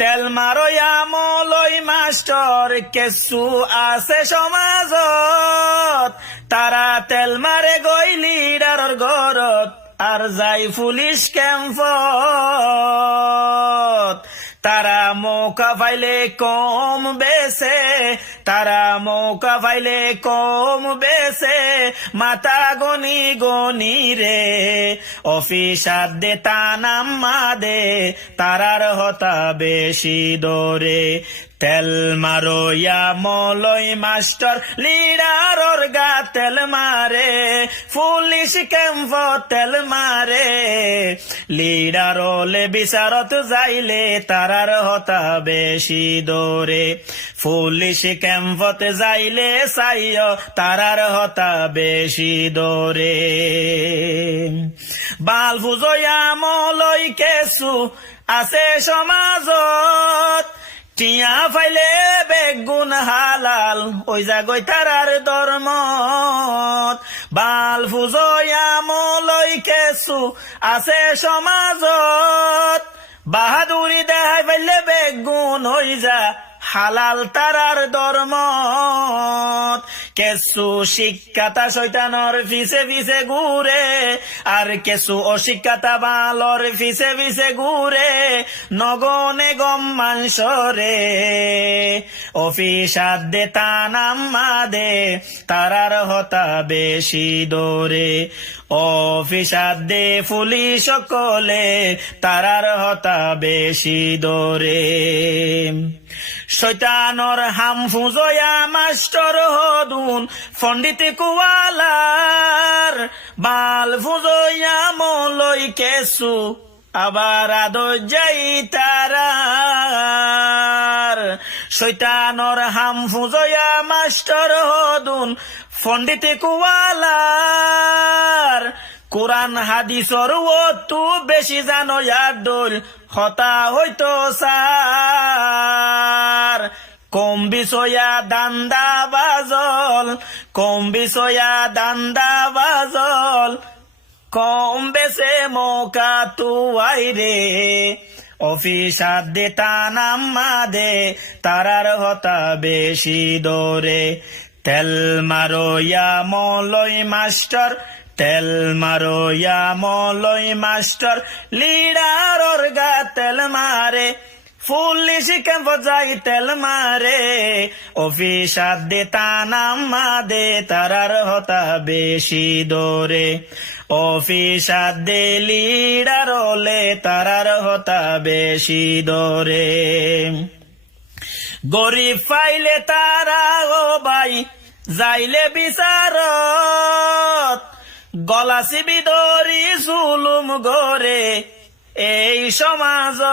তেল মারয়া মলই মাস্টার কেসু আছে সমাজত, তারা তেল মারে গই লিডারর ঘরত আর যাই পুলিশ ক্যাম্পত। তারা মৌকা পাইলে কম বেছে, তারা মৌকা পাইলে কম বেছে, মাথা গনি গনি রে অফিসার দে তানাম মাদে, তারার হতা বেশি দরে। তেল মারো ইয়া মলই মাস্টার লিডারর গা তেল মারে, পুলিশ ক্যাম্প তেল মারে, লিডার হলে বিচারত যাইলে তারার হতা বেশি দরে। পুলিশ ক্যাম্পত যাইলে চাইও তারার হতা বেশি দরে। বাল ফুজয়া মলই কেসু আছে সমাজত, টিয়া ফাইলে বেগুন হালাল ওই জাগই তারার ধর্মত। বাল ফুজয়া মলই কেসু আছে সমাজত, বাহাদুরি দেখাই ফাইলে বেগুন হই যা হালাল তারার ধর্মত। কেসু শিক্ষাতা শৈতানর ফিসে ফিসে ঘুরে, আর কেসু অশিক্ষাতা বালর ফিসে ফিসে ঘুরে, নগনে গম মাংসরে অফিসার দে তানাম মাদে, তারার হতা বেশি দরে। অফিসার দে পুলিশ সকলে তারার হতা বেশি দরে। শৈতানর হাম ফুজয়া মাস্টার হদুন পণ্ডিত কুয়ালার, বাল ফুজয়া মলই কেসু আবার আদর যাই তারার। শৈতানর হাম ফুজয়া মাস্টার হদুন পণ্ডিত কুয়ালার, কোরআন হাদিসর ও তু বেশি জানো ইয়ার দোল হতা হইতো সার। কম বিষয়া দান্দা বাজল, কম বিষয়া দান্দা বাজল, কম বেছে মৌকা তুয়াই রে অফিসার দে তানাম মাদে, তারার হতা বেশি দরে। তেল মারো ইয়া মলই মাস্টার, তেল মারো ইয়া মলই মাস্টার লিডারর গা তেল মারে, পুলিশ ক্যাম্প যাই তেল মারে, অফিসার দে তানাম মাদে, তারার হতা বেশি দরে। অফিসার দে লিডার হলে তারার হতা বেশি দরে। গরিব পাইলে তারা ও ভাই যাইলে বিচারত, গলা চিবি ধরি জুলুম গরে এই সমাজত।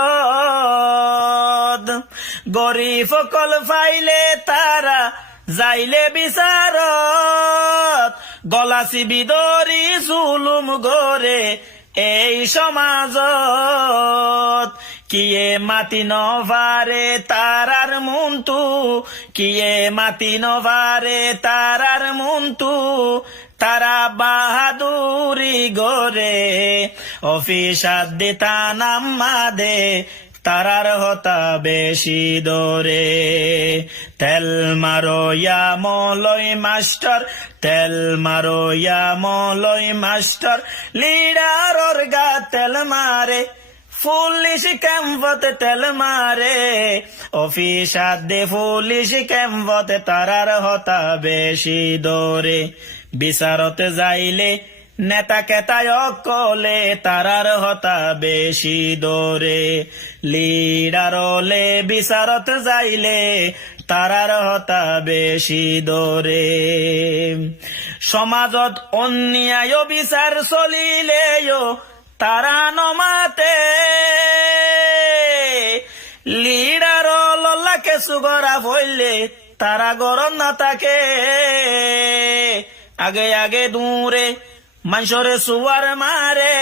গরিব সকল পাইলে তারা যাইলে বিচারত, গলা চিবি ধরি জুলুম গরে এই সমাজত। কিয়ে মাতি নভারে তারার মুন্তু, কিয়ে মাতি নভারে তারার মুন্তু, তারা বাহাদুরি গরে অফিসার দে তানাম মাদে, তারার হতা বেশি দরে। তেল মারো ইয়া মলই মাস্টার, তেল মারো ইয়া মলই মাস্টার লিডারর গা তেল মারে, পুলিশ ক্যাম্পতে তেল মারে, অফিসার দে পুলিশ ক্যাম্পতে তারার হতা বেশি দরে। বিচারতে যাইলে নেতা কেতায় অকলে তারার হতা বেশি দরে। লিডার হলে বিচারত যাইলে তারার হতা বেশি দরে। সমাজত অন্যায় বিচার চলিলেও তারা নমাতে, লিডার লল্লা কেসু গড়া ফইলে তারা গরম না থাকে। আগে আগে দূরে মানুষরে সুয়ার মারে,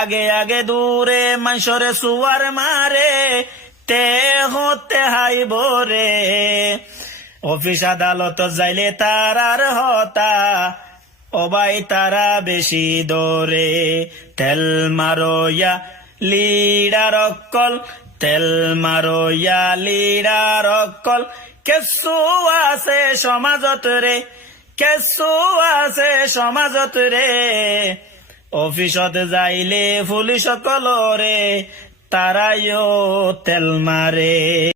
আগে আগে দূরে মানুষরে সুয়ার মারে, তে হতে হাইব রে অফিস আদালত যাইলে তারার হতা অবাই তারা বেশি দরে। তেল মারো ইয়া লিডার অকল, তেল মারো ইয়ালিরার অকল কেঁচু আছে সমাজত রে, কেঁচু আছে সমাজত রে, অফিসত যাইলে পুলিশ সকলরে তারাইও তেল মারে।